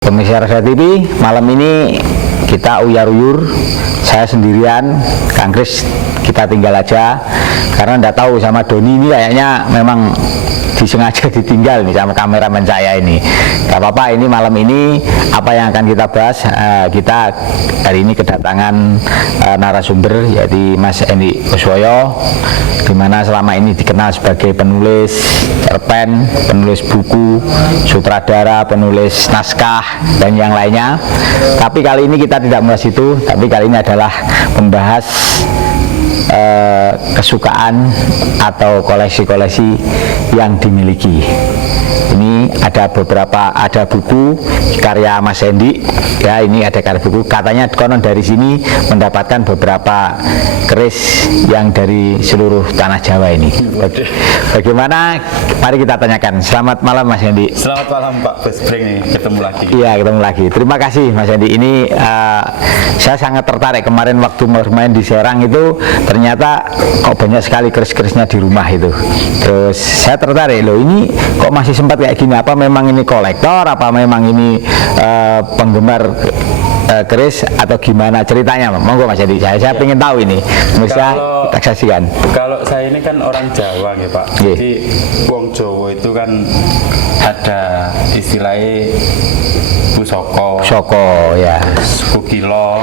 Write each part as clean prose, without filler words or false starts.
Pemirsa Raja TV, malam ini kita uyar-uyur, saya sendirian, Kang Kris kita tinggal aja karena nggak tahu sama Doni ini kayaknya memang disengaja ditinggal nih sama kameramen saya ini. Gak apa-apa, ini malam ini apa yang akan kita bahas, kita hari ini kedatangan narasumber yaitu Mas Endi Kuswoyo, dimana selama ini dikenal sebagai penulis cerpen, penulis buku, sutradara, penulis naskah dan yang lainnya. Tapi kali ini kita tidak membahas itu, tapi kali ini adalah membahas kesukaan atau koleksi-koleksi yang dimiliki. Ini ada buku karya Mas Endi, ya, ini ada karya buku, katanya konon dari sini mendapatkan beberapa keris yang dari seluruh tanah Jawa ini. Bagaimana? Mari kita tanyakan. Selamat malam Mas Endi. Selamat malam Pak Besbreng, ketemu lagi. Iya, ketemu lagi. Terima kasih Mas Endi. Ini saya sangat tertarik kemarin waktu bermain di Serang itu, ternyata kok banyak sekali keris-kerisnya di rumah itu. Terus saya tertarik, loh ini kok masih sempat kayak gini, apa memang ini kolektor, apa memang ini penggemar keris atau gimana ceritanya? Monggo Mas Endi, saya pengen tahu ini. Bisa tak saksikan. Kalau saya ini kan orang Jawa ya Pak. Jadi wong Jawa itu kan ada istilahnya pusoko, ya, kukilo,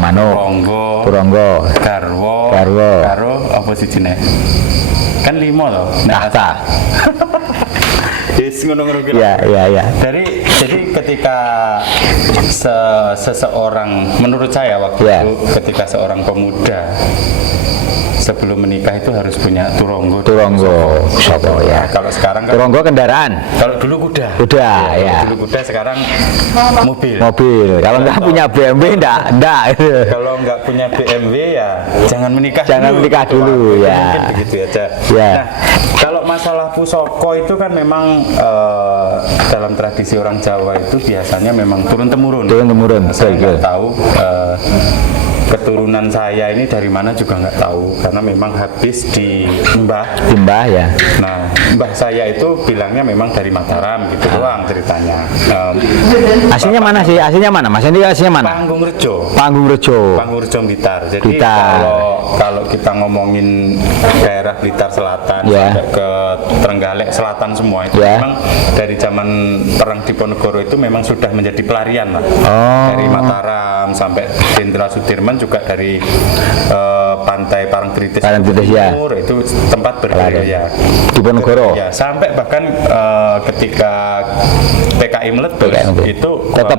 manuk, turonggo, garwo, karo apa sih jenis? Kan 5 loh. Tahta. Yes, ngono-ngono gitu. Ya. Jadi ketika seseorang, menurut saya waktu itu, ketika seorang pemuda sebelum menikah itu harus punya turonggo, pusoko, ya. Kalau sekarang kan turonggo kendaraan. Kalau dulu kuda, ya. Dulu kuda, sekarang mobil. Kalau nggak punya BMW, enggak. Kalau nggak punya BMW ya jangan menikah dulu, ya. Mungkin begitu aja. Ya. Nah, kalau masalah pusoko itu kan memang dalam tradisi orang Jawa itu biasanya memang turun temurun. Saya nggak tahu keturunan saya ini dari mana juga nggak tahu, karena memang habis di mbah ya. Nah, mbah saya itu bilangnya memang dari Mataram gitu doang ceritanya. Aslinya mana sih? Aslinya mana? Mas Endi aslinya mana? Panggung Rejo Blitar. Jadi kalau kita ngomongin daerah Blitar Selatan sampai ke Trenggalek Selatan semua itu memang dari zaman perang Diponegoro itu memang sudah menjadi pelarian lah. Dari Mataram sampai Jenderal Sudirman, juga dari pantai Parangtritis Timur, itu tempat bergerilya Diponegoro. Ya, sampai bahkan ketika PKI meletus itu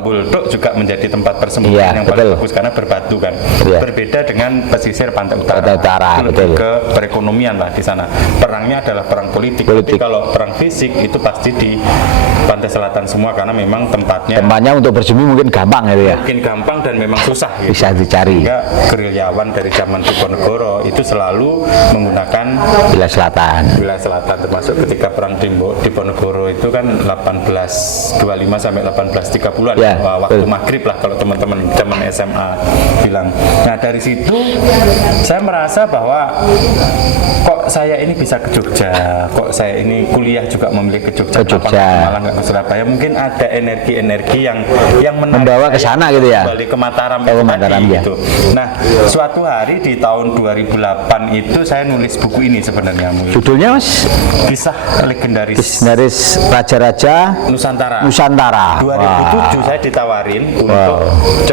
Buldok juga menjadi tempat persembunyian yang paling bagus karena berbatu kan. Berbeda dengan pesisir pantai utara. Lebih ke perekonomian lah di sana. Perangnya adalah perang politik. Tapi kalau perang fisik itu pasti di pantai selatan semua, karena memang tempatnya untuk bersembunyi mungkin gampang gitu ya. Mungkin gampang dan memang susah gitu. Bisa dicari. Sehingga gerilyawan dari zaman Diponegoro itu selalu menggunakan wilayah selatan, termasuk ketika perang Diponegoro itu kan 1825 sampai 1830-an waktu maghrib lah kalau teman-teman zaman SMA bilang. Nah, dari situ saya merasa bahwa kok saya ini bisa ke Jogja, kok saya ini kuliah juga memilih ke Jogja. Malah nggak ke Surabaya. Mungkin ada energi-energi yang membawa ke sana gitu ya, kembali ke Mataram, gitu. Nah, suatu hari di tahun 2008 itu saya nulis buku ini sebenarnya. Judulnya Mas? Kisah legendaris Raja-Raja Nusantara. 2007 saya ditawarin untuk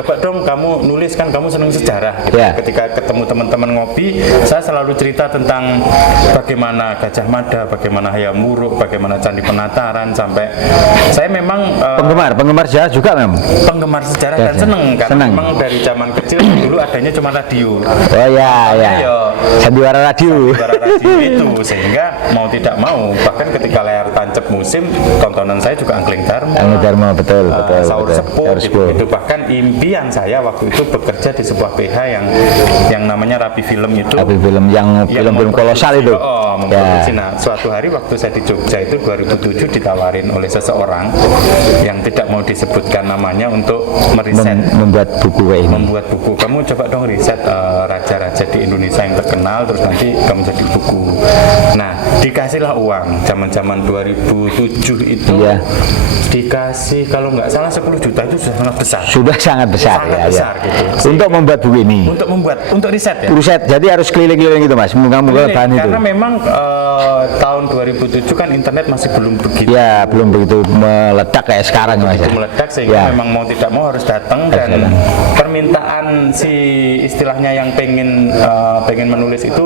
coba dong kamu nulis, kan kamu senang sejarah gitu. Ketika ketemu teman-teman ngopi, saya selalu cerita tentang bagaimana Gajah Mada, bagaimana Hayam Wuruk, bagaimana Candi Penataran, sampai saya memang penggemar sejarah juga memang. Penggemar sejarah dan seneng karena memang dari zaman kecil dulu adanya cuma radio. Sandiwara radio itu, sehingga mau tidak mau bahkan ketika layar tancap musim, tontonan saya juga Angkling Darmo, betul, Saur Sepuh gitu. Bahkan impian saya waktu itu bekerja di sebuah PH yang namanya Rapi Film itu. Rapi Film yang film-film kolosal itu. Nah, suatu hari waktu saya di Jogja itu 2007 ditawarin oleh seseorang yang tidak mau disebutkan namanya untuk meriset, membuat buku kayak ini. Kamu coba dong riset raja-raja di Indonesia yang terkenal, terus nanti kamu jadi buku. Nah, dikasihlah uang zaman-zaman 2007 itu. Iya. Dikasih kalau nggak salah 10 juta, itu sudah sangat besar. Sudah sangat besar, Sangat ya, besar ya. gitu. Untuk membuat buku ini. Untuk riset ya. Riset, jadi harus keliling-keliling gitu Mas, muka-muka bahan itu. Karena memang tahun 2007 kan internet masih belum begitu. Ya, belum begitu meledak kayak sekarang Mas. Begitu meledak sehingga Ya. memang mau tidak mau harus datang, dan permintaan si istilahnya yang pengen menulis itu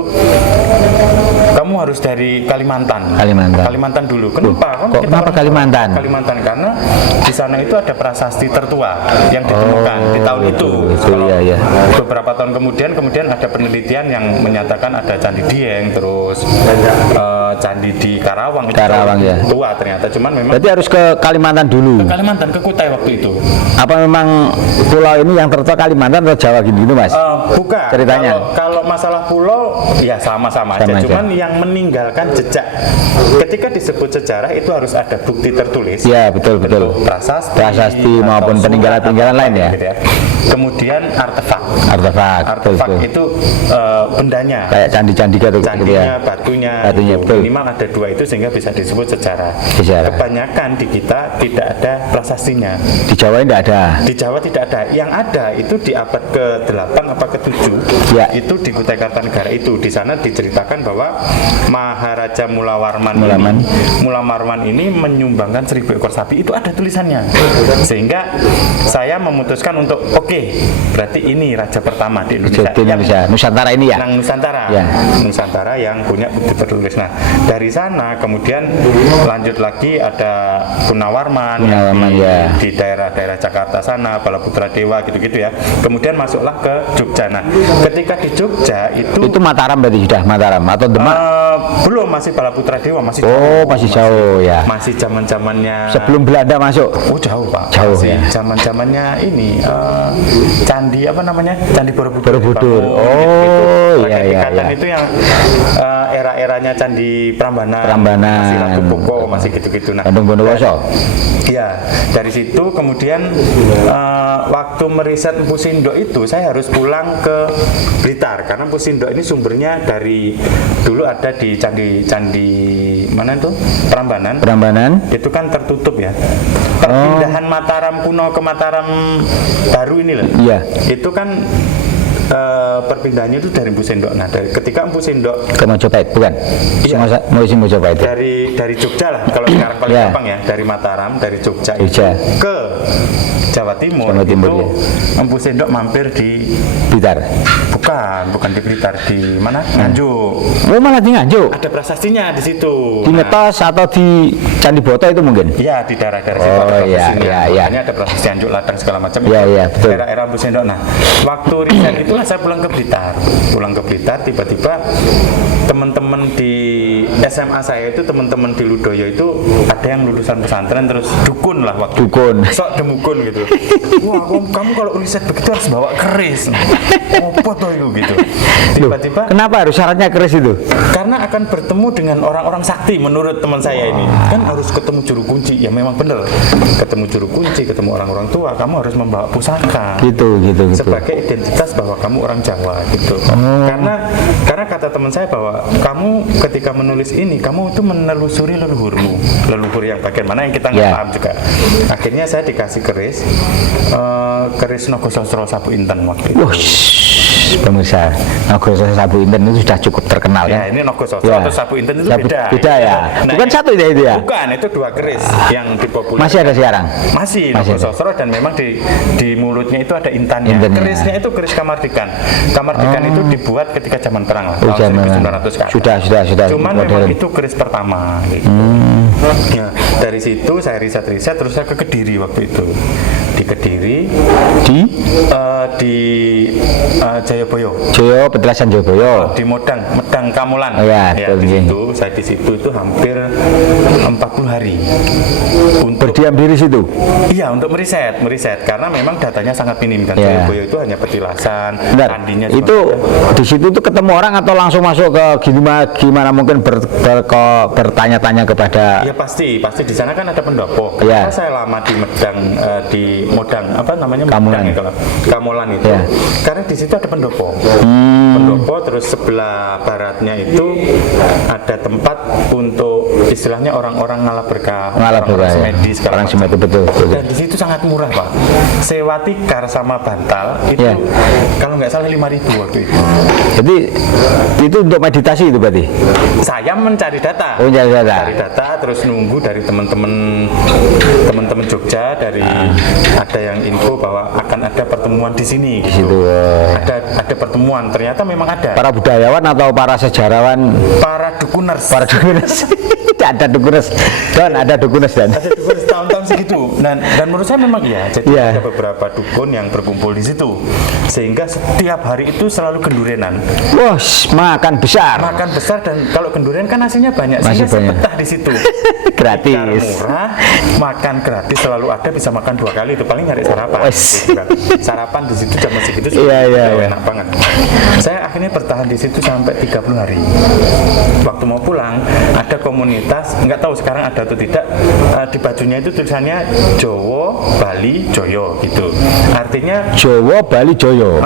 kamu harus dari Kalimantan. Kalimantan dulu. Kenapa? Kok kenapa Kalimantan? Kalimantan karena di sana itu ada prasasti tertua yang ditemukan di tahun itu. Kalau iya. beberapa tahun kemudian ada penelitian yang menyatakan ada Candi Dieng, terus candi di Karawang itu ya. tua ternyata. Cuman memang Berarti harus ke Kalimantan dulu. Kalimantan, ke Kutai waktu itu. Apa memang pulau ini yang tertua Kalimantan atau Jawa gitu Mas? Bukan. Ceritanya. Kalau masalah pulau ya sama-sama aja. Cuman yang meninggalkan jejak. Ketika disebut sejarah itu harus ada bukti tertulis. Ya, betul. Prasasti maupun peninggalan-peninggalan lain ya. Gitu ya. Kemudian artefak Betul. itu bendanya. Kayak candi-candi gitu Candinya, ya. batunya betul. Minimal ada 2 itu sehingga bisa disebut sejarah. Kebanyakan di kita tidak ada prasastinya. Di Jawa tidak ada. Di Jawa tidak ada. Yang ada itu di abad ke-8 apa ke-7. Ya. Itu di Kutai Kartanegara itu. Di sana diceritakan bahwa Maharaja Mula Warman ini menyumbangkan 1000 ekor sapi. Itu ada tulisannya. Sehingga saya memutuskan untuk berarti ini raja pertama di Indonesia. Nusantara ini ya. Nusantara. Ya. Nusantara yang punya bukti tertulis. Nah, dari sana kemudian lanjut lagi ada Gunawarman di daerah-daerah Jakarta sana, Balaputra Dewa gitu-gitu ya. Kemudian masuklah ke Jogja. Nah, ketika di Jogja itu Mataram berarti sudah Mataram atau Demak? Belum, masih Balaputra Dewa, masih jauh ya. Masih zaman-zamannya sebelum Belanda masuk. Jauh Pak. Jauh masih ya. Zaman-zamannya ini candi apa namanya? Candi Borobudur. Iya. Itu yang era-eranya Candi Prambanan. Masih Ratu Boko, masih gitu-gitu. Nah, Bandung Bondowoso. Ya, dari situ kemudian waktu meriset Empu Sindok itu saya harus pulang ke Blitar karena Empu Sindok ini sumbernya dari dulu ada di candi mana itu? Prambanan. Itu kan tertutup ya. Perpindahan Mataram kuno ke Mataram baru ini loh. Iya. Itu kan perpindahannya itu dari Empu Sindok. Nah, ketika Empu Sindok ke Mojopahit, bukan? Iya. Mojopahit. Dari Jogja lah, kalau sekarang paling gampang ya, dari Mataram, dari Jogja. Ke Jawa Timur itu ya. Empu Sindok mampir di Blitar. Bukan di Blitar, di mana? Nganjuk. Malah di Nganjuk. Ada prasastinya di situ. Di Metos atau di Candi Boto itu mungkin? Iya, di daerah-daerah situ ada prasastinya. Makanya ada prasasti Nganjuk, Ladang segala macam. Iya, betul. Daerah-daerah Empu Sindok. Nah, waktu riset itulah saya pulang ke Blitar. Tiba-tiba teman-teman di SMA saya itu, teman-teman di Ludoyo itu ada yang lulusan pesantren terus dukun lah waktu. Sok demukun gitu. Wah, kamu kalau riset begitu harus bawa keris. Apa tuh itu gitu. Tiba-tiba. Kenapa harus syaratnya keris itu? Karena akan bertemu dengan orang-orang sakti menurut teman saya ini. Kan harus ketemu juru kunci. Ya memang benar. Ketemu juru kunci, ketemu orang-orang tua, kamu harus membawa pusaka. Gitu. Sebagai identitas bahwa kamu orang Jawa gitu. Karena kata teman saya bahwa kamu ketika menulis ini, kamu itu menelusuri leluhur yang bagian mana yang kita nggak paham juga. Akhirnya saya dikasih keris Nogososro Sabu Inten waktu itu. Pemirsa, Nogososro Sabu Inten itu sudah cukup terkenal ya. Ini Nogososro atau Sabu Inten itu beda ya. Nah, bukan satu itu ya? Bukan, itu 2 keris yang dipopulerkan. Masih ada sekarang? Masih Nogososro, dan memang di mulutnya itu ada intannya. Kerisnya itu keris Kamardikan. Kamardikan itu dibuat ketika zaman perang lah, tahun 1900 ke atas. Sudah. Cuman memang itu keris pertama gitu. Ya, dari situ saya riset terus saya ke Kediri waktu itu. Di Kediri di Jayabaya. Pedalasan Jayabaya. Di Medang Kamulan. Saya di situ itu hampir 40 hari. Berdiam diri situ. Iya, untuk meriset karena memang datanya sangat minim kan. Jayabaya itu hanya petilasan, candinya. Itu di situ tuh ketemu orang atau langsung masuk ke gimana mungkin bertanya-tanya kepada. Ya pasti di sana kan ada pendopo. Kenapa saya lama di Medang di Modang apa namanya Kamulan. Kamolan itu Ya. karena di situ ada pendopo. Pendopo, terus sebelah baratnya itu ada tempat untuk istilahnya orang-orang ngalah berkah, orang-orang ya. semedi segala Orang macam. semedi, betul. Dan di situ sangat murah Pak. Sewa tikar sama bantal itu Ya. kalau nggak salah 5.000 waktu itu. Jadi itu untuk meditasi itu berarti. Saya mencari data. Oh, mencari data. Cari data, terus nunggu dari teman-teman Jogja, dari ada yang info bahwa akan ada pertemuan di sini. Di situ. Ada pertemuan, ternyata memang ada. Para budayawan atau para sejarawan, Para dukuners. para dukuners. Ada dukuners. Dan ada dukuners dan. Ada dukuners tahun-tahun segitu. Dan menurut saya memang iya. Jadi Iya. ada beberapa dukun yang berkumpul di situ. Sehingga setiap hari itu selalu gendurenan. Wah, makan besar. Makan besar, dan kalau gendurian kan nasinya banyak, Masih sehingga banyak. sepetah di situ. Gratis. Tikar murah, makan gratis, selalu ada, bisa makan 2 kali, itu paling nyari sarapan. Wes. Gitu kan. Sarapan di situ jam segitu Iya. enak banget. Saya akhirnya bertahan di situ sampai 30 hari. Waktu mau pulang, ada komunitas, nggak tahu sekarang ada atau tidak, di bajunya itu tulisannya Jowo, Bali, Joyo gitu. Artinya Jawa, Bali, Joyo.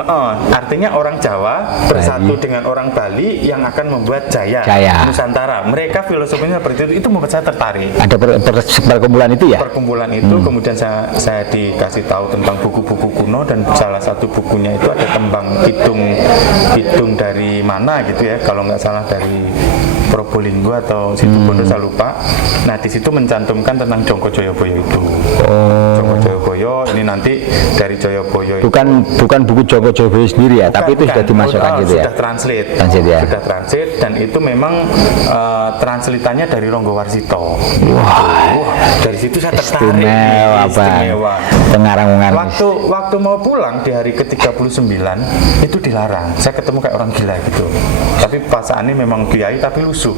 artinya orang Jawa bersatu dengan orang Bali yang akan membuat Jaya. Nusantara. Mereka filosofinya seperti itu membuat saya tertarik. Ada perkumpulan itu ya? Perkumpulan itu, kemudian saya dikasih tahu tentang buku-buku kuno, dan salah satu bukunya itu ada tembang hitung dari mana gitu ya, kalau nggak salah dari Probolinggo atau Situbondo, saya lupa. Nah di situ mencantumkan tentang Jongko Joyoboyo itu. Jongko Joyoboyo ini nanti dari Joyoboyo itu Bukan buku Jongko Joyoboyo sendiri ya, tapi itu sudah dimasukkan gitu ya. Sudah translate Ya. Sudah translate, dan itu memang translatannya dari Ronggo Warsito. Wah, dari situ saya tertarik. istimewa. Pengarang-pengarang. Waktu mau pulang di hari ke-39 itu dilarang. Saya ketemu kayak orang gila gitu. Tapi pasangannya memang kiai tapi lusuh.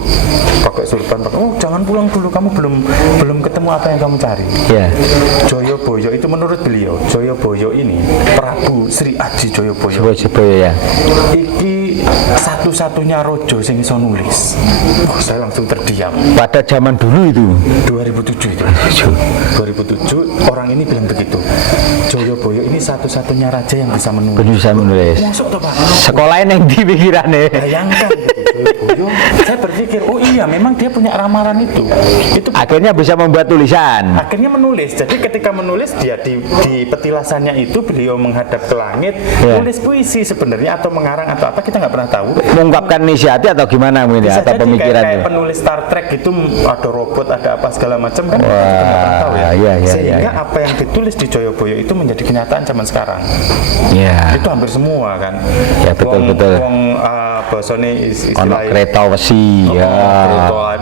Pakai surban, jangan pulang dulu, kamu belum ketemu apa yang kamu cari. Ya. Joyoboyo itu menurut beliau, Joyoboyo ini Prabu Sri Aji Joyoboyo. Joyoboyo ya. Iki satu-satunya rojo sing iso nulis. Saya langsung terdiam. Pada zaman dulu itu 2007 itu. 2007 orang ini bilang begitu. Joyoboyo ini satu-satunya raja yang bisa menulis. bisa menulis. Masuk tuh Pak. Sekolahnya yang di pikirannya. Bayangkan gitu, Joyoboyo. Saya berpikir, oh iya memang dia punya ramalan itu. Akhirnya bisa membuat tulisan. Akhirnya menulis. Jadi ketika menulis dia di petilasannya itu beliau menghadap ke langit, nulis puisi sebenarnya atau mengarang atau apa, kita nggak pernah tahu. Mengungkapkan isi hati atau gimana mungkin ya, Bisa atau jadi pemikiran kayak penulis Star Trek gitu, ada robot, ada apa segala macam kan, kita Wah, nggak pernah tahu ya. iya, Sehingga iya. apa yang ditulis di Joyoboyo itu menjadi kenyataan zaman sekarang. Ya. Itu hampir semua kan. Ya, betul. Bahasane Ono istilah kereta besi ya.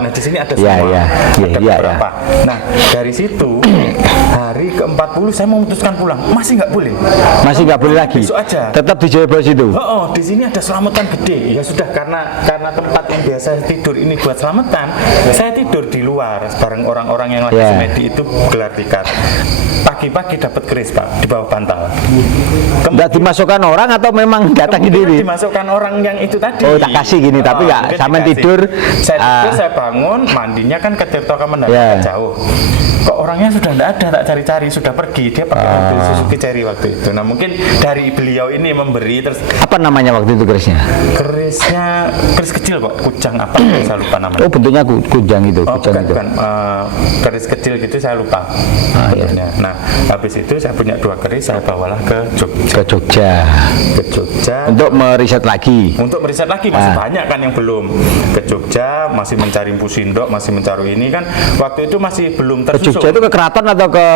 Nah di sini ada Ya, semua, ya. ada Ya, beberapa. Nah dari situ hari ke-40 saya memutuskan pulang, masih nggak boleh. Masih nggak boleh lagi. Besok aja. Tetap di Joyoboyo situ. Di sini ada selamatan gede. Ya sudah, karena tempat yang biasa tidur ini buat selamatan, saya tidur di luar bareng orang-orang yang lagi semedi itu gelar tikar. Pagi-pagi dapat keris Pak di bawah bantal. Nggak dimasukkan orang atau memang datang sendiri? Dimasukkan orang yang itu tadi. Oh, tak kasih gini, tapi nggak mungkin sama dikasih. tidur. Saya bangun, mandinya kan ke Tirto Kamendang jauh. Kok orangnya sudah tidak ada, tak cari-cari, sudah pergi. Dia pakai mobil Suzuki Cherry waktu itu. Nah mungkin dari beliau ini memberi, terus Apa namanya waktu itu kerisnya? keris kecil kok, kujang apa? Saya lupa namanya. Oh, bentuknya kujang itu, kujang itu. Bukan. Keris kecil gitu saya lupa bentuknya. Nah habis itu saya punya 2 keris, saya bawalah ke Jogja. Ke Jogja. Untuk meriset lagi. Masih banyak kan yang belum. Ke Jogja masih mencari Mpu Sindok, masih mencari ini kan. Waktu itu masih belum Ke tersusun. Jogja itu ke keraton atau ke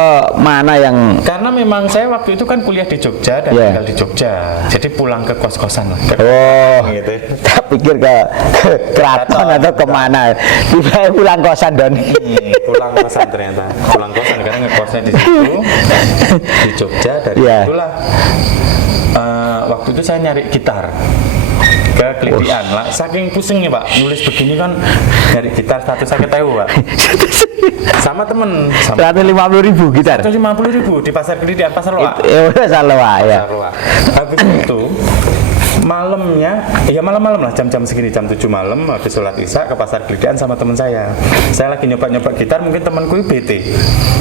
mana yang? Karena memang saya waktu itu kan kuliah di Jogja dan tinggal di Jogja. Jadi pulang ke kos-kosan lah. Gitu. Tak pikir ke keraton atau kemana. Tiba pulang kosan Don. Pulang kosan ternyata. Pulang kosan karena ngekosnya di situ di Jogja. Dari itulah waktu itu saya nyari gitar ke Klitian lah, saking pusingnya Pak nulis begini kan, nyari gitar 150.000 Pak sama temen 150.000 gitar. 150.000 di pasar Klitian, pasar Loak. Pasar Loak ya. Habis itu malamnya, ya malam-malam lah, jam-jam segini, jam 7 malam habis sholat isya ke pasar Geledean sama teman saya lagi nyoba-nyoba gitar, mungkin temanku itu bete,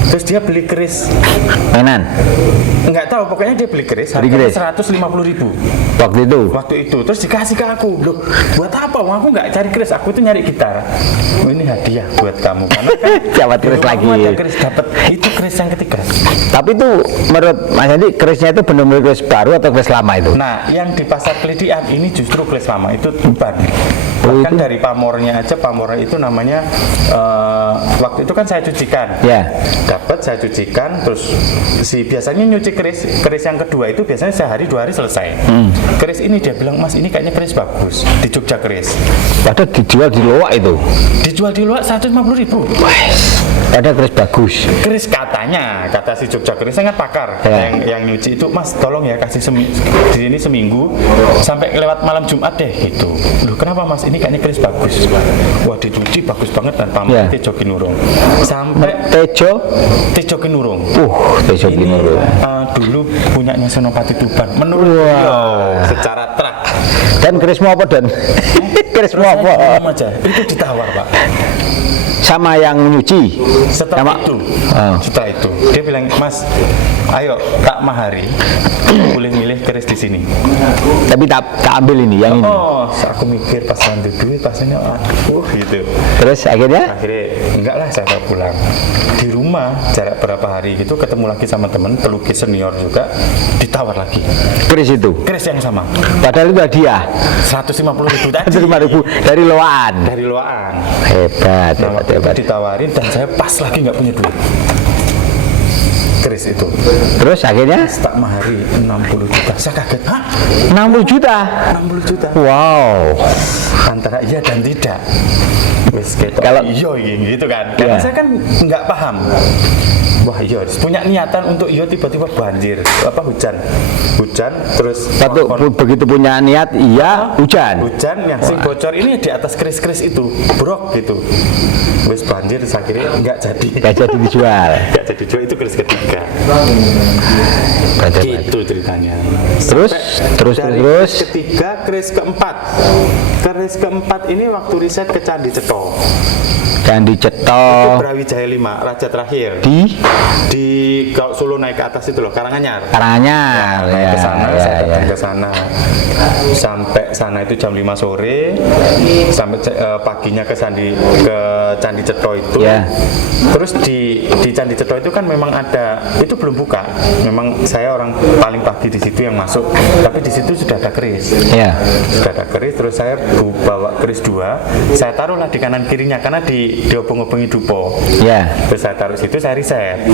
terus dia beli keris mainan. nggak tahu, pokoknya dia beli keris harganya 150.000 waktu itu, terus dikasih ke aku. Loh, buat apa? Aku nggak cari keris, aku itu nyari gitar. Oh, ini hadiah buat kamu, karena kan dapat keris lagi. ada keris, dapat itu keris yang ketiga. Tapi itu menurut Mas Andi kerisnya itu benar-benar keris baru atau keris lama itu? Nah, yang di pasar Geledean ini justru keris lama, itu tuban. Oh, Bahkan itu? dari pamornya aja, pamornya itu namanya waktu itu kan saya cucikan. Ya. Dapat saya cucikan, terus biasanya nyuci keris yang kedua itu biasanya sehari 2 hari selesai. Keris ini dia bilang, Mas ini kayaknya keris bagus di Jogja keris. Padahal dijual di Loak itu. Dijual di luar 150.000. Ada keris bagus. Keris katanya, kata si Jogja keris sangat pakar. Ya. Yang nyuci itu, Mas tolong ya kasih di sini seminggu sampai lewat malam Jumat deh gitu. Loh kenapa Mas? Ini kayaknya keris bagus. Wah dicuci bagus banget dan pamor Ya. Tejo Kinurung. Sampai Tejo Kinurung. Tejo Kinurung. Dulu punyanya Senopati Tuban. Menurut Wah. beliau secara truk. Dan kerismu apa Dan? Kerismu Saya apa? diam aja. Itu ditawar Pak. Sama yang nyuci. Setelah Sama- itu, Oh. setelah itu dia bilang, Mas, ayo tak mahari, boleh milih keris di sini. Tapi tak ambil ini yang ini. Oh, aku mikir pas bantu duit, pasnya aduh gitu. Terus akhirnya Akhirnya enggak lah, saya bawa pulang. Di rumah jarak berapa hari gitu ketemu lagi sama temen pelukis senior juga, ditawar lagi keris itu. keris yang sama, Padahal itu hadiah. 150.000 tadi 5.000 dari Loan. dari luaran. Hebat, Nah, hebat, waktu itu hebat. ditawarin dan saya pas lagi nggak punya duit. Keris itu Terus akhirnya tak mahari 60 juta. Saya kaget, hah? 60 juta. 60 juta? Wow. Antara iya dan tidak. Wes ketok Kalau- iya gitu kan. Karena Iya. saya kan nggak paham. Wah iya, punya niatan untuk iya, tiba-tiba banjir, hujan terus Satu begitu punya niat, iya hujan. hujan yang sing bocor ini di atas keris-keris itu brok gitu. Wes banjir, saya kira nggak jadi. Gak jadi dijual. Nggak jadi jual, itu keris ketiga. Hebat. Gitu ceritanya. Terus, terus. Keris ketiga, keris keempat. Keris keempat ini waktu riset ke Candi Cetho. Candi Itu Cetho Brawijaya 5, raja terakhir. di Kalau Solo naik ke atas itu loh, Karanganyar. Karanganyar. Naik Ya, ke sana, ya, saya datang ya. ke sana. Sampai sana itu jam 5 sore, sampai paginya ke Candi Cetho itu. Ya. Terus di Candi Cetho itu kan memang ada, itu belum buka. Memang saya orang paling pagi di situ yang masuk, tapi di situ sudah ada keris. Ya. Sudah ada keris, terus saya bawa keris 2, saya taruhlah di kanan kirinya karena diobong-obongi dupo. Ya. Terus saya taruh situ, saya riset.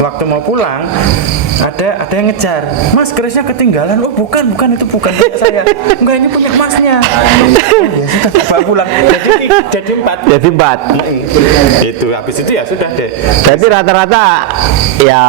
Waktu mau pulang, ada yang ngejar, Mas kerisnya ketinggalan. Oh bukan itu bukan punya saya. Enggak, ini punya Masnya. Oh ya sudah, bawa pulang. Jadi 4. Jadi 4. Itu habis itu ya sudah deh. Berarti rata-rata ya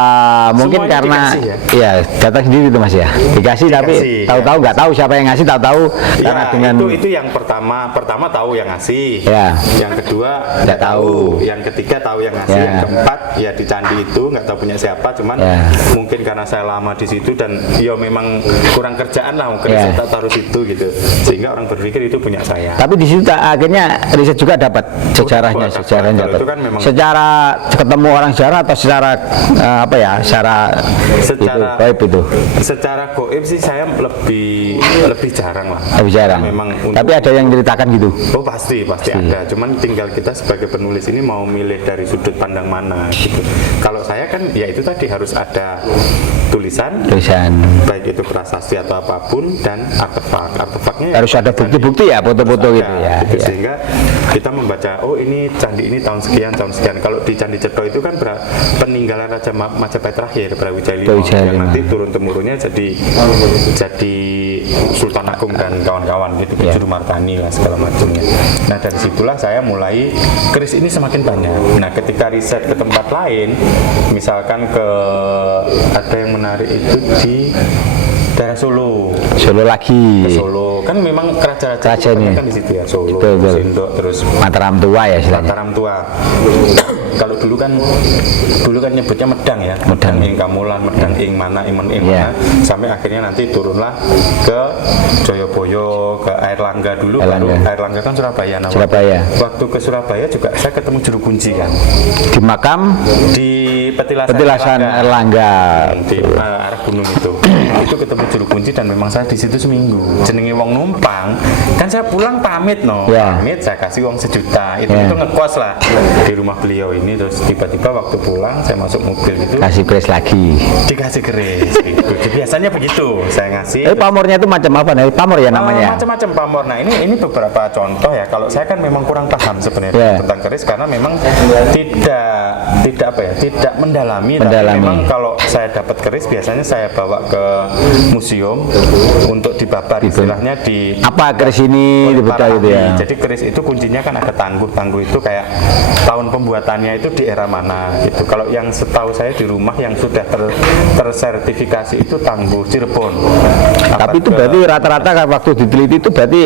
mungkin Semuanya karena dikasih ya datang sendiri itu Mas ya. Dikasih tapi Dikasih, tahu-tahu nggak tahu siapa yang ngasih, tahu-tahu karena Ya, dengan itu yang pertama tahu yang ngasih. Ya. Yang kedua Nggak tahu. Yang ketiga tahu yang ngasih. Ya. Yang keempat ya di candi itu nggak tahu punya siapa, cuman Ya. mungkin karena saya lama di situ dan ya memang kurang kerjaan lah, mungkin Ya. saya taruh situ gitu, sehingga orang berpikir itu punya saya. tapi di situ akhirnya riset juga dapat sejarahnya, Dapat. sejarahnya Kalau dapat. itu kan memang- Secara ketemu orang sejarah atau secara apa ya, secara Secara- itu, gaib itu Secara goib sih saya lebih jarang lah. lebih jarang. Memang untuk- Tapi ada yang ceritakan gitu. Oh pasti ada. Cuman tinggal kita sebagai penulis ini mau milih dari sudut pandang mana gitu. Kalau saya kan ya itu tadi harus ada tulisan, baik itu prasasti atau apapun, dan artefaknya ya Harus ada bukti-bukti ya, foto-foto harus gitu ada, ya. gitu. Ya. Sehingga kita membaca, oh ini candi ini tahun sekian. Kalau di Candi Cetho itu kan peninggalan Raja Majapahit terakhir, Brawijaya 5, Brawijaya yang 5. nanti turun temurunnya jadi Sultan Agung dan kawan-kawan gitu, Ya. Juru Martani lah segala macamnya. Nah dari situlah saya mulai keris ini semakin banyak. Nah ketika riset ke tempat lain, misalkan ada yang menarik itu di daerah Solo. Solo lagi. Ke Solo kan memang Kerajaan kerajaan ya. kan di situ ya, Solo, Betul, betul. Sindok, terus Mataram tua ya istilahnya. Mataram tua. Kalau dulu kan nyebutnya Medang ya, Medang. Ing Kamulan, Medang ing mana, ing Iya. mana, sampai akhirnya nanti turunlah ke Joyoboyo, ke Airlangga dulu, baru Airlangga kan Surabaya. Nah, Surabaya. Waktu ke Surabaya juga saya ketemu juru kunci kan Di makam di Petilasan Erlangga. di arah gunung itu ketemu juru kunci dan memang saya di situ seminggu. Jenenge wong numpang kan saya pulang pamit Ya. pamit saya kasih uang 1 juta itu Ya. ngekos lah di rumah beliau ini, terus tiba-tiba waktu pulang saya masuk mobil gitu Kasih kris lagi. dikasih keris gitu. Biasanya begitu saya ngasih. Pamornya itu macam apa nih? Pamor ya namanya? Macam-macam pamor. Nah ini beberapa contoh ya. Kalau saya kan memang kurang paham sebenarnya Yeah. tentang keris karena memang tidak mendalami. Tapi memang kalau saya dapat keris biasanya saya bawa ke museum untuk dibabar istilahnya di Apa keris ini oleh para dibedah gitu ya? ahli. Jadi keris itu kuncinya kan ada tangguh itu kayak tahun pembuatannya itu di era mana gitu. Kalau yang setahu saya di rumah yang sudah tersertifikasi itu Tangguh Cirebon. Tapi itu berarti rata-rata kan waktu diteliti itu berarti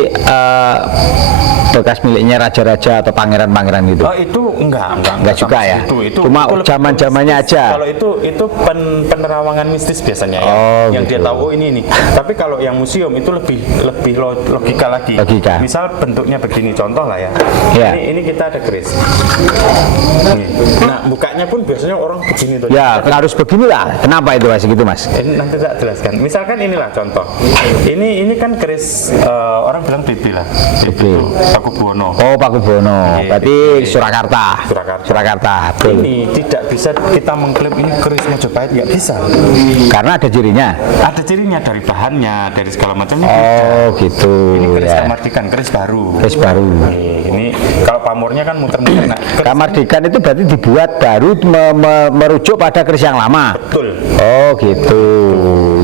bekas miliknya raja-raja atau pangeran-pangeran gitu. Oh itu enggak juga ya? Itu Cuma lebih zaman-zamannya mistis. aja. Kalau itu penerawangan mistis biasanya ya, yang gitu. dia tahu ini. Tapi kalau yang museum itu lebih logika lagi. Logika. Misal bentuknya begini, contoh lah ya. Ya. Ini kita ada keris. Nih. Nah bukanya pun biasanya orang begini tuh. Ya harus beginilah. Kenapa itu mas? Gitu mas? Ini nanti tak jelaskan. Misalkan inilah contoh. Ini kan keris orang bilang BB lah. BB. Pakubuwono. Oh Pakubuwono. Berarti Surakarta. Surakarta. Betul. Ini tidak bisa kita mengklaim ini keris Majapahit, nggak bisa. Karena ada cirinya. Ada cirinya dari bahannya, dari segala macamnya. Oh gitu. Ini keris Ya. Kamardikan, keris baru. Keris baru. Ini kalau pamornya kan muter-muter. Nah, Kamardikan itu berarti dibuat baru merujuk pada keris yang lama. betul. Oh gitu.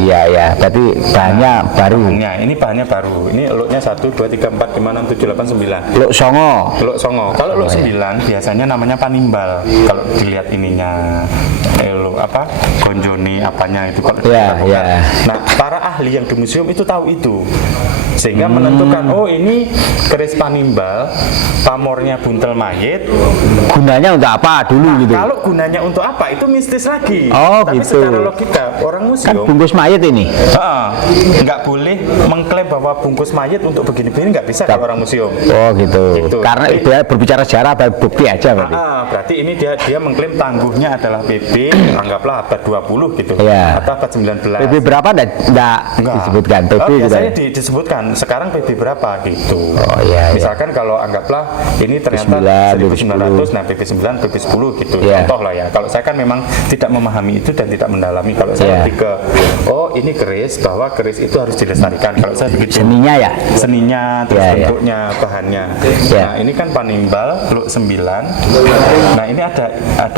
Ya. Berarti bahannya baru. Ini bahannya baru. Ini lotnya 1, 2, 3, 4, 5, 6, 7, 8, 9. Luk Songo. Lok Songo. Kalau lok 9 biasanya namanya panimbal. Kalau dilihat ininya gonjoni apanya itu kalau Ya, kita buka. ya. Nah, para ahli yang di museum itu tahu itu. Sehingga menentukan oh ini keris panimbal, pamornya buntel mayit. Gunanya untuk apa dulu gitu? Kalau gunanya untuk apa itu mistis lagi. Oh, tapi gitu. secara logika orang Kan museum bungkus mayat ini. nggak boleh mengklaim bahwa bungkus mayit untuk begini-begini, nggak bisa kalau orang museum. Oh gitu. Gitu. Karena dia berbicara sejarah bukti aja berarti. Berarti ini dia mengklaim tangguhnya adalah PB, anggaplah abad 20 gitu, Iya. atau abad 19. PB berapa enggak disebutkan PB gitu. Biasanya disebutkan sekarang PB berapa gitu. Oh iya. Misalkan kalau anggaplah ini ternyata 1900, nah PB 9, PB 10 gitu. Iya. Contoh lah ya. Kalau saya kan memang tidak memahami itu dan tidak mendalami. Kalau saya Iya. lebih ke ini keris, bahwa keris itu harus dilestarikan. Kalau saya begitu. Seninya ya. Seninya, terus Iya, iya. bentuknya, bahannya. Iya. Nah ini kan panimbal, luk 9. Nah ini ada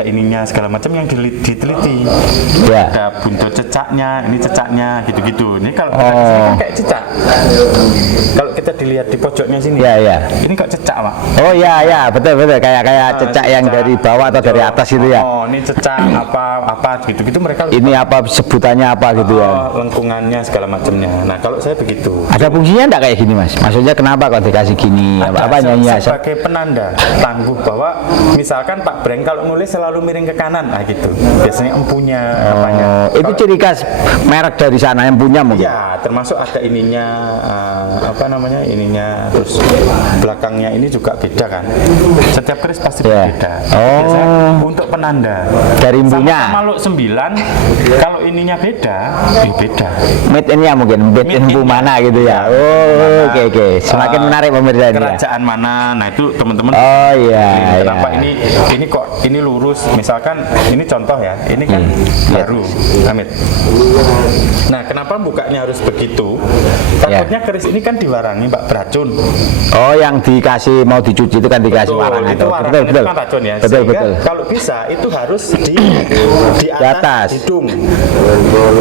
ininya segala macam yang diteliti. Ya. Ada buntut cecaknya, ini cecaknya, gitu-gitu. Ini kalau kita kesini kan kayak cecak. Kalau kita dilihat di pojoknya sini, Ya. ini kok cecak, Pak. Oh ya, betul kayak cecak yang dari bawah atau dari atas itu ya. Oh, ini cecak apa gitu-gitu mereka. Ini apa sebutannya apa gitu ya. Lengkungannya segala macamnya. Nah kalau saya begitu. Ada fungsinya enggak kayak gini mas? Maksudnya kenapa kok dikasih gini? Apa nyanyi aja? Sebagai penanda tangguh bahwa misalkan Pak Breng kalau nulis selalu miring ke kanan, gitu. Biasanya empunya apanya. Itu ciri khas merek dari sana yang punya mungkin. Ya, termasuk ada ininya ininya, terus belakangnya ini juga beda kan. Setiap keris pasti Ya. berbeda. Oh. Biasanya untuk penanda. Dari empunya. Sama luk 9, kalau ininya beda, beda. Made in-nya mungkin, made in in-nya. mana gitu ya. Oh, oke. Semakin menarik pemirsa ini ya. Kerajaan mana? Nah itu teman-teman. Oh iya. Kenapa ini kok ini lurus? Misalkan ini contoh ya, ini kan baru, Amit. Nah kenapa bukanya harus begitu? Takutnya keris ini kan diwarangi Pak beracun. Oh, yang dikasih mau dicuci itu kan dikasih warna Itu warangan itu kan racun ya. Betul. Sehingga kalau bisa itu harus di atas. hidung.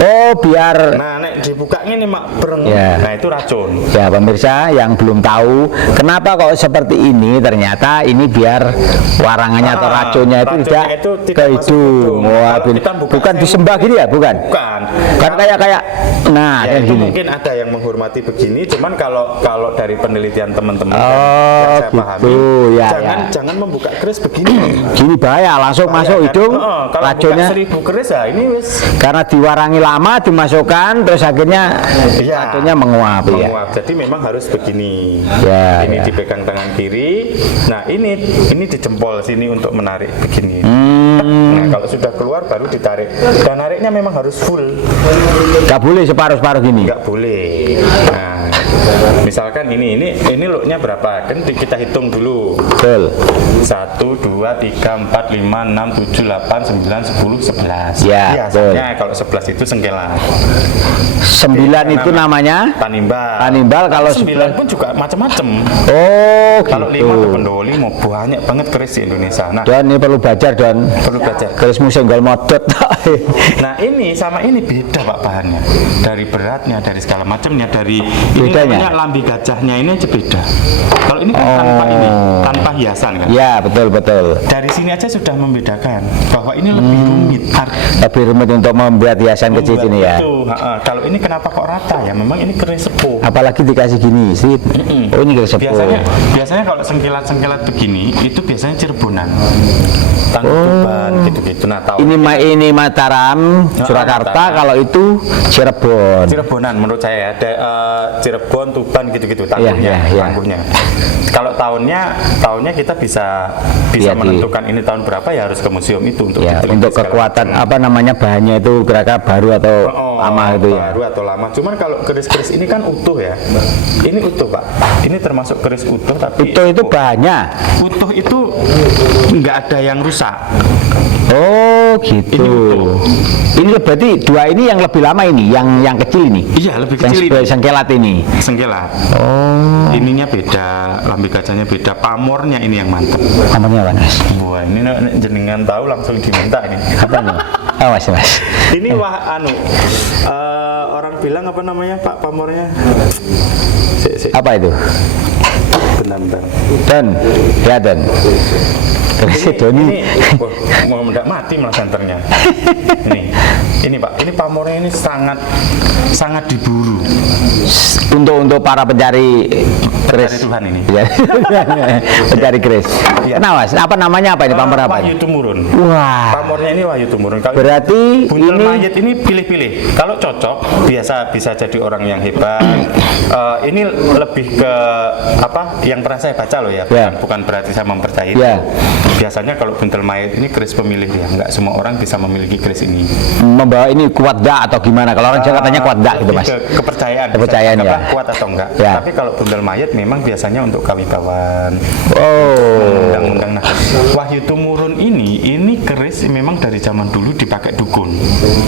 Oh, biar Nah, nek dibuka ini mak bereng. Ya. Nah itu racun. Ya pemirsa yang belum tahu kenapa kok seperti ini, ternyata ini biar warangannya atau racunnya itu tidak ke hidung. Wah, bukan disembah gini ya, bukan? Bukan. Kan kayak nah Ya, kayak itu gini. mungkin ada yang menghormati begini, cuman kalau dari penelitian teman-teman yang saya gitu, pahami, ya, jangan membuka keris begini. Gini bahaya, langsung masuk Kan? hidung Kalau racunnya. buka 1000 keris ya ini wis Karena diwarangi lama dimasukkan terus akhirnya Iya. racunnya menguap ya. menguap. Jadi memang harus begini. Ya, Ini ya. dipegang tangan kiri. Nah ini di jempol sini untuk menarik begini. Nah kalau sudah keluar baru ditarik. Dan nariknya memang harus full. Gak boleh separuh-separuh gini. Nggak boleh. Nah, misalkan ini looknya berapa? Kan kita hitung dulu. Betul. 1, 2, 3, 4, 5, 6, 7, 8, 9, 10, 11. Ya, Biasanya kalau 11 itu sengkelat. 9 itu namanya Tanimbal. Tanimbal, kalau 9 pun juga macam-macam. oh gitu. Kalau 5 tuh pendoli mau banyak banget keris di Indonesia. Nah, Don ini perlu belajar Don. perlu belajar. Kerismu senggol modot. Nah ini sama ini beda pak bahannya, dari beratnya, dari segala macamnya, dari Bedanya? ini namanya lambi gajahnya ini aja beda. Kalau ini kan tanpa hiasan kan. Ya betul. Dari sini aja sudah membedakan bahwa ini lebih rumit. Lebih rumit untuk membuat hiasan kecil ini ya. Itu, kalau ini kenapa kok rata ya? Memang ini keris sepuh. Apalagi dikasih gini sih. Oh ini keris sepuh. Biasanya kalau sengkilat begini itu biasanya Cirebonan, Tangkuban gitu-gitu. Nah tahu. Ini Mataram, Surakarta, Mataram. kalau itu Cirebon. Cirebonan menurut saya ada Cirebon, Tuban gitu-gitu tangguhnya. Iya. Tangguhnya. Kalau tahunnya kita bisa Lihat menentukan ini tahun berapa ya harus ke museum itu untuk Ya, diteliti untuk segala kekuatan macam. apa namanya bahannya itu kira-kira baru atau lama itu ya. Baru atau lama. Cuman kalau keris-keris ini kan utuh ya. Ini utuh pak. Ini termasuk keris utuh tapi Utuh itu bahannya. utuh itu nggak ada yang rusak. Oh gitu. Ini utuh. Ini berarti dua ini yang lebih lama ini, yang kecil ini. Iya lebih Yang kecil ini. sebagai sengkelat ini. Sengkelat. Oh. Ininya beda, lambi gajahnya beda, pamornya ini yang mantep. Namanya apa Mas? Wah ini jenengan tahu langsung diminta ini. Apa nih? Oh Mas. Ini orang bilang apa namanya Pak pamornya? Apa itu? Bentar. Don. Ya Don. Terus Doni. Mau mendak mati malah senternya. Ini Pak, ini pamornya ini sangat diburu. Untuk para pencari keris. Tuhan ini. Pencari keris. Iya. Kenapa Mas? Apa namanya apa ini pamor apa? Wahyu Tumurun. Wah. Pamornya ini Wahyu Tumurun. Kalau Berarti Buntel ini mayit ini pilih-pilih. Kalau cocok, bisa jadi orang yang hebat. Ini lebih ke apa? Yang pernah saya baca loh ya. Ya. Bukan berarti saya mempercayai itu. Ya. Biasanya kalau buntel mayit ini keris pemilih ya. Nggak semua orang bisa memiliki keris ini. membawa ini kuat dak atau gimana? Kalau orang Jawa katanya kuat dak gitu Mas. Kepercayaan. Kepercayaan, Bisa ya. dianggap kuat atau enggak. Ya. Tapi kalau buntel mayit memang biasanya untuk kawibawan. Oh. Undang-undang. Nah, Wahyu Tumurun ini keris memang dari zaman dulu dipakai dukun.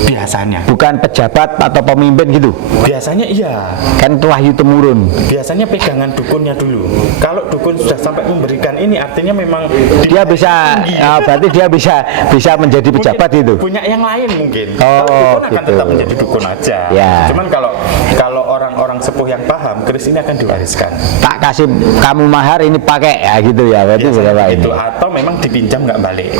Biasanya. Bukan pejabat atau pemimpin gitu. Biasanya iya. Kan itu Wahyu Tumurun. Biasanya pegangan dukunnya dulu. Kalau dukun sudah sampai memberikan ini artinya memang Dia bisa berarti dia bisa menjadi pejabat itu. punya yang lain mungkin. Oh, Kalau dukun akan gitu. tetap menjadi dukun aja. Ya. Cuman kalau orang-orang sepuh yang paham, keris ini akan diwariskan. Tak kasih kamu mahar ini pakai ya gitu ya. Berarti Biasanya berapa begitu. ini? Atau memang dipinjam nggak balik.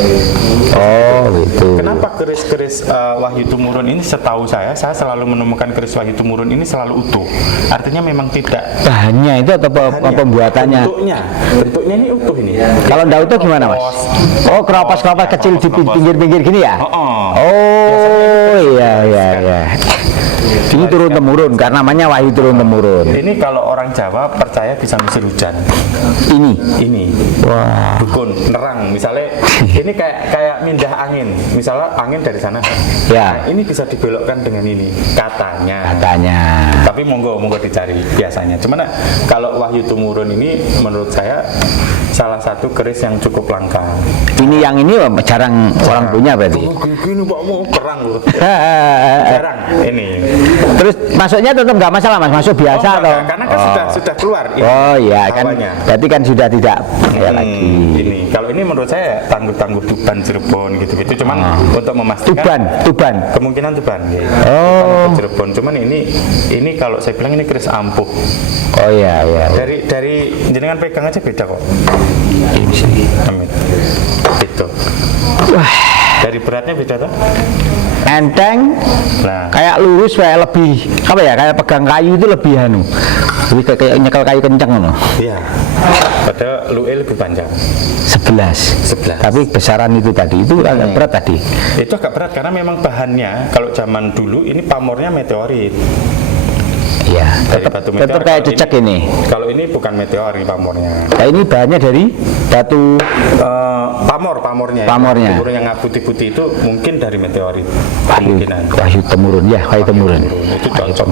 Oh, gitu. Kenapa keris-keris Wahyu Tumurun ini setahu saya selalu menemukan keris Wahyu Tumurun ini selalu utuh. Artinya memang tidak Bahannya itu atau bahannya, pembuatannya? bentuknya ini utuh ini. Kalau enggak utuh gimana Mas? Oh, keropas-keropas kecil di pinggir-pinggir gini ya? Oh, iya. Ini turun temurun karena namanya Wahyu turun temurun. Ini kalau orang Jawa percaya bisa ngusir hujan. Ini. Wah. Dukun nerang misalnya ini kayak mindah angin. Misalnya angin dari sana. Ya. Nah, ini bisa dibelokkan dengan ini katanya. Tapi monggo dicari biasanya. Cuman kalau Wahyu Tumurun ini menurut saya salah satu keris yang cukup langka. Ini yang ini jarang orang punya berarti. Gini Pak mau perang loh. Jarang ini. Terus masuknya tetap nggak masalah Mas, masuk biasa atau? enggak, karena kan sudah keluar ini Oh iya kan, hawanya. berarti kan sudah tidak ya lagi. Ini kalau ini menurut saya tangguh-tangguh Tuban, Cirebon gitu-gitu. Cuman untuk memastikan Tuban. kemungkinan Tuban ya. Oh. Tuban atau Cirebon. Cuman ini kalau saya bilang ini keris ampuh. Oh iya. Dari jenengan pegang aja beda kok. Amin. Itu. Wah, Dari beratnya beda tuh. enteng, Nah, kayak lurus, kayak lebih apa ya? Kayak pegang kayu itu lebih lebih kayak nyekel kayu kenceng loh. iya. Padahal lu'e lebih panjang. 11. Tapi besaran itu tadi itu agak berat tadi. Itu agak berat karena memang bahannya kalau zaman dulu ini pamornya meteorit. Iya. Dari batu meteor. Tetap kayak Kalau cecek ini. Kalau ini bukan meteorit pamornya. Nah, ini bahannya dari batu. Pamornya. Pamornya. Pamor yang putih-putih itu mungkin dari meteorit. Kemungkinan. Wahyu temurun ya, wahyu temurun. Itu cocok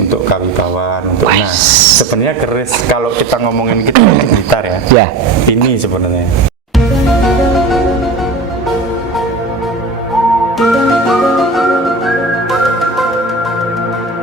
untuk kawibawan, untuk nah sebenarnya keris kalau kita ngomongin kita di gitar ya. Ya. Ini sebenarnya